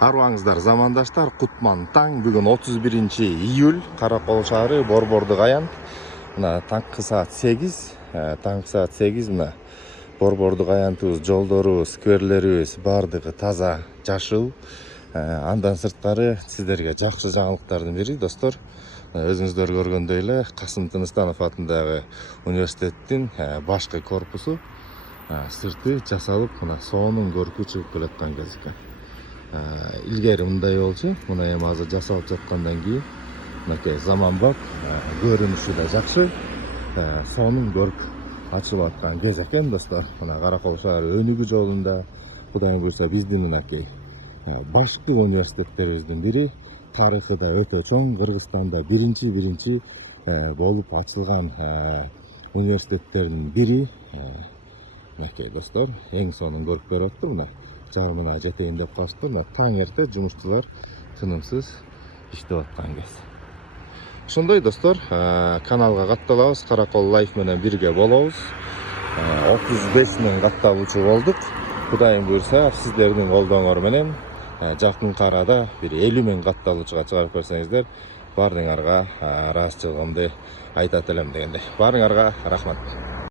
Арбаңыздар замандаштар, Кутман таң. Бүгін 31 июль, Каракол шаары, Борбордук аян. Мына таңкы саат 8, мына Борбордук аянтыбыз, жолдорубуз, скверлерибиз бардыгы таза, жашыл. Андан сырткары сиздерге жакшы жаңылыктардын бири, достор. Өзүңүздөр көргөндөй эле Касым Тыныстанов атындагы университеттин башкы корпусу сырты жасалып, мына соонун көркү чыгып келаткан кез экен. Илгери мындай болчу, мына эми азыр жасалып жаткандан кийин мынакей заманбап, көрүнүшү да жакшы, сонун көрк ачылып аткан кез экен, достор. Мына Каракол шаары өнүгүү жолунда, Кудайым буйрса, биздин мынакей башкы университеттерибиздин бири, тарыхы да өтө чоң, Кыргызстанда биринчи болуп ачылган университеттердин бири. Мынакей, достор, эң сонун көрк берип атты. Мына жарымына жетейин деп калышты. Мына таң эрте жумушчулар тынымсыз иштеп аткан кез. Ошондой, достор, каналга катталабыз, Каракол Лайф менен бирге болобуз. 35 000 катталуучу болдук. Кудайым буйрса, сиздердин колдооңор менен жакын арада бир 50 000 катталуучуга чыгарып берсеңиздер, баарыңарга ыраазычылыгымды айтат элем дегендей. Баарыңарга рахмат.